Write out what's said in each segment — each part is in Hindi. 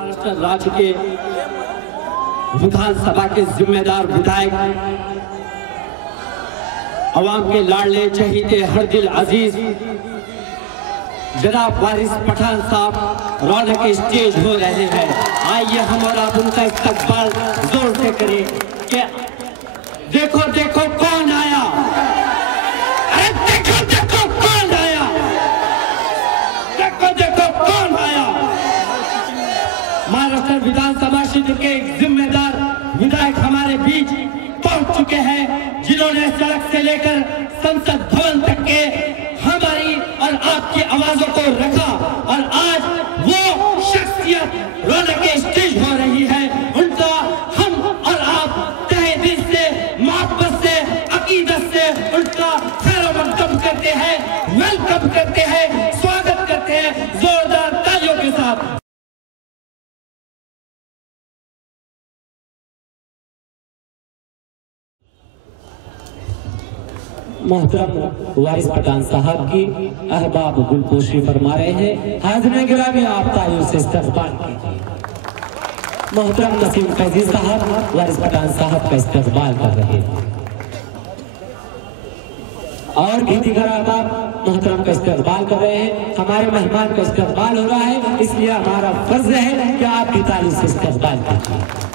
महाराष्ट्र राज्य के विधानसभा के जिम्मेदार विधायक, अवाम के लाडले चहीते हर दिल अजीज जनाब वारिस पठान साहब रौनक स्टेज हो रहे हैं। आइए हम और आप उनका इस्तकबाल जोर से करें कि देखो देखो कौन आया, अरे देखो देखो कौन आया, देखो देखो कौन आया। महाराष्ट्र विधानसभा क्षेत्र के जिम्मेदार विधायक हमारे बीच पहुंच चुके हैं, जिन्होंने सड़क से लेकर संसद भवन तक के हमारी और आपकी आवाजों को रखा और आज वो शख्सियत रौनक स्टेज हो रही है। उनका हम और आप तहे दिल से, मोहब्बत से, अकीदत से उनका खैर मकदम करते हैं, वेलकम करते हैं, स्वागत करते हैं जोरदार तालियों के साथ। मोहतरम वारिस पठान साहब की अहबाब गुलपोशी फरमा रहे हैं। हाज़िर गिरामी आप तालियों से इस्तकबाल कीजिए। मोहतरम नसीम फैजी साहब वारिस पठान साहब का इस्तकबाल कर रहे हैं और भी दीगर अहबाब मोहतरम का इस्तकबाल कर रहे हैं। हमारे मेहमान का इस्तकबाल हो रहा है, इसलिए हमारा फर्ज है कि आप भी तालियों से इस्तकबाल कीजिए।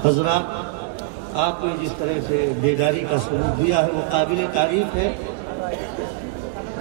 हज़रात, आपने जिस तरह से बेदारी का सबूत दिया है वो काबिल तारीफ है।